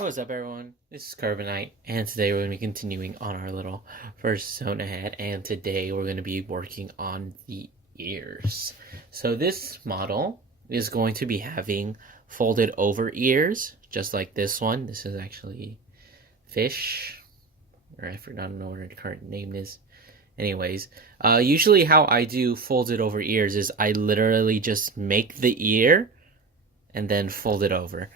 What's up, everyone? This is Carbonite, and today we're going to be continuing on our little Fursona head, and today we're going to be working on the ears. So this model is going to be having folded over ears, just like this one. This is actually fish, or I don't know what the current name is. Anyways, usually how I do folded over ears is I literally just make the ear and then fold it over.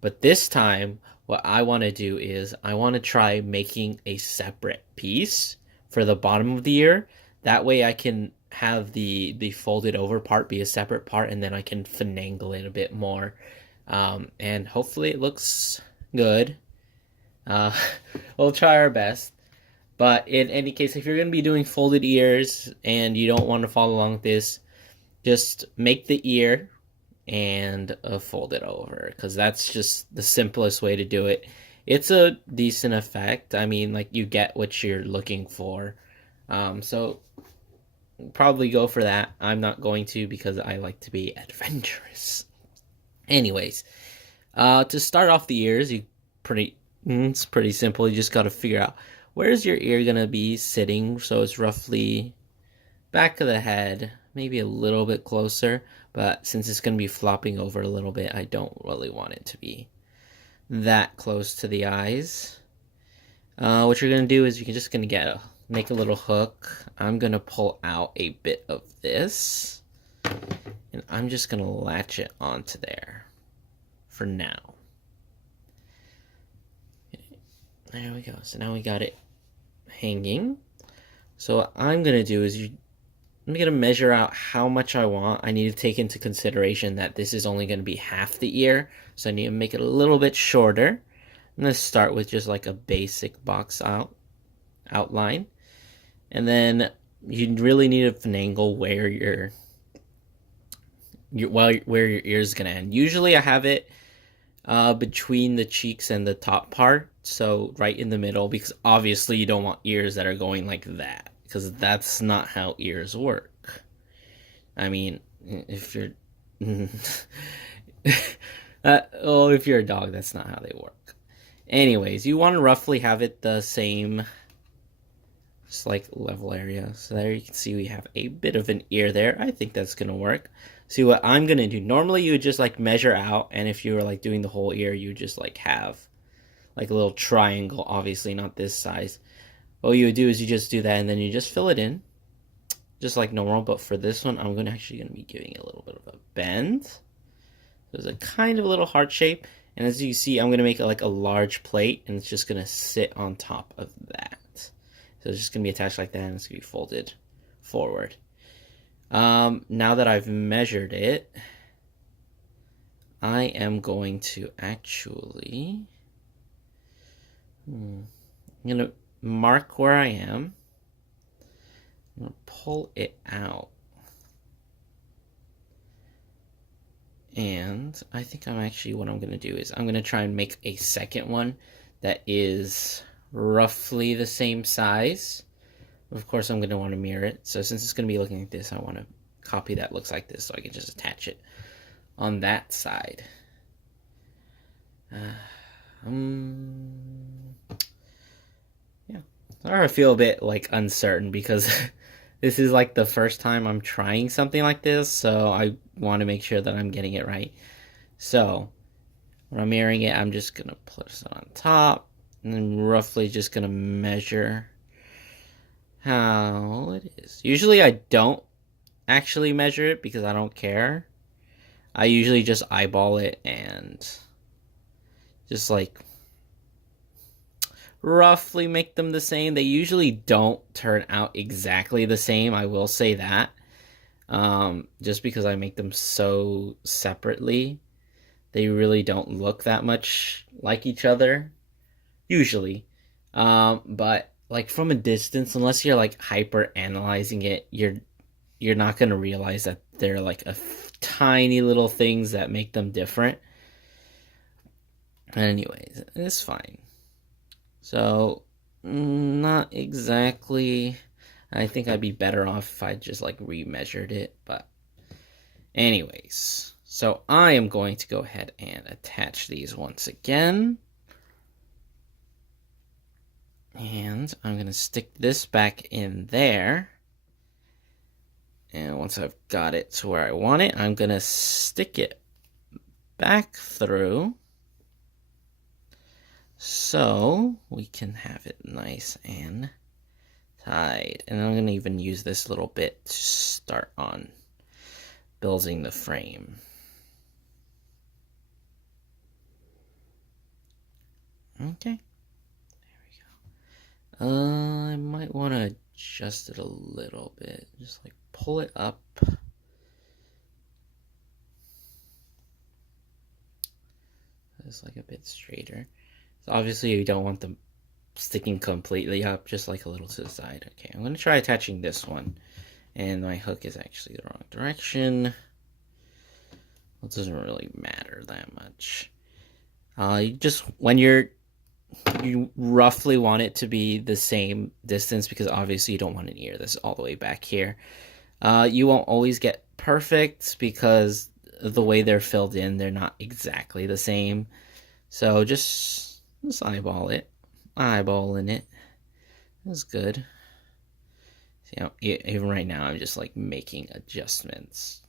But this time, what I want to do is I want to try making a separate piece for the bottom of the ear. That way I can have the folded over part be a separate part, and then I can finagle it a bit more. And hopefully it looks good. Uh, we'll try our best. But in any case, if you're going to be doing folded ears and you don't want to follow along with this, just make the ear and fold it over, because that's just the simplest way to do it. It's a decent effect. I mean, like, you get what you're looking for. So probably go for that. I'm not going to, because I like to be adventurous. Anyways, to start off the ears, it's pretty simple. You just got to figure out where's your ear gonna be sitting. So it's roughly back of the head, maybe a little bit closer, but since it's going to be flopping over a little bit, I don't really want it to be that close to the eyes. What you're going to do is you're just going to make a little hook. I'm going to pull out a bit of this, and I'm just going to latch it onto there for now. Okay, there we go. So now we got it hanging. So what I'm going to do is I'm going to measure out how much I want. I need to take into consideration that this is only going to be half the ear, so I need to make it a little bit shorter. I'm going to start with just like a basic box outline. And then you really need to finagle where your ear is going to end. Usually I have it between the cheeks and the top part, so right in the middle, because obviously you don't want ears that are going like that, because that's not how ears work. I mean, if you're if you're a dog, that's not how they work. Anyways, you want to roughly have it the same, just like level area. So there you can see we have a bit of an ear there. I think that's gonna work. See, what I'm gonna do, normally you would just like measure out, and if you were like doing the whole ear, you would just like have like a little triangle, obviously not this size. All you would do is you just do that, and then you just fill it in, just like normal. But for this one, I'm actually going to be giving it a little bit of a bend. So it's a kind of a little heart shape, and as you see, I'm going to make it like a large plate, and it's just going to sit on top of that. So it's just going to be attached like that, and it's going to be folded forward. Now that I've measured it, I am going to actually... I'm going to mark where I am. I'm going to pull it out. And I think what I'm going to do is I'm going to try and make a second one that is roughly the same size. Of course, I'm going to want to mirror it. So since it's going to be looking like this, I want to copy that looks like this, so I can just attach it on that side. I feel a bit like uncertain, because this is like the first time I'm trying something like this, so I want to make sure that I'm getting it right. So when I'm mirroring it, I'm just gonna put it on top, and then roughly just gonna measure how it is. Usually I don't actually measure it because I don't care. I usually just eyeball it and just like roughly make them the same. They usually don't turn out exactly the same, I will say that. Just because I make them so separately, they really don't look that much like each other, usually. But like from a distance, unless you're like hyper analyzing it, you're not gonna realize that they're like tiny little things that make them different. Anyways, it's fine. So, not exactly. I think I'd be better off if I just like remeasured it, but anyways. So I am going to go ahead and attach these once again. And I'm going to stick this back in there. And once I've got it to where I want it, I'm going to stick it back through so we can have it nice and tight. And I'm going to even use this little bit to start on building the frame. Okay. There we go. I might want to adjust it a little bit. Just like pull it up. It's like a bit straighter. So obviously you don't want them sticking completely up, just like a little to the side. Okay, I'm going to try attaching this one. And my hook is actually the wrong direction. It doesn't really matter that much. Just when you roughly want it to be the same distance, because obviously you don't want an ear that's all the way back here. You won't always get perfect because the way they're filled in, they're not exactly the same. So just eyeball it. Eyeballing it. That's good. See, even right now, I'm just like making adjustments.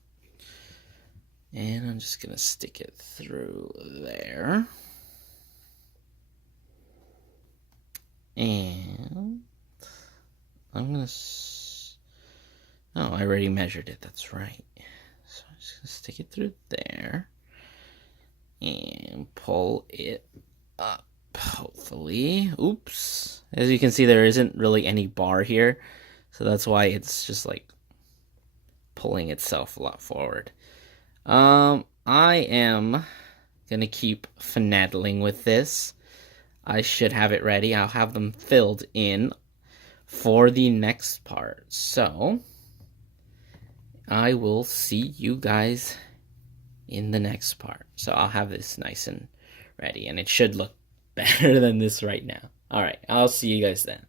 And I'm just going to stick it through there. And I'm going to... Oh, I already measured it. That's right. So I'm just going to stick it through there. And pull it up, hopefully. Oops. As you can see, there isn't really any bar here. So that's why it's just like pulling itself a lot forward. I am going to keep finagling with this. I should have it ready. I'll have them filled in for the next part. So, I will see you guys in the next part. So, I'll have this nice and ready. And it should look better than this right now. Alright, I'll see you guys then.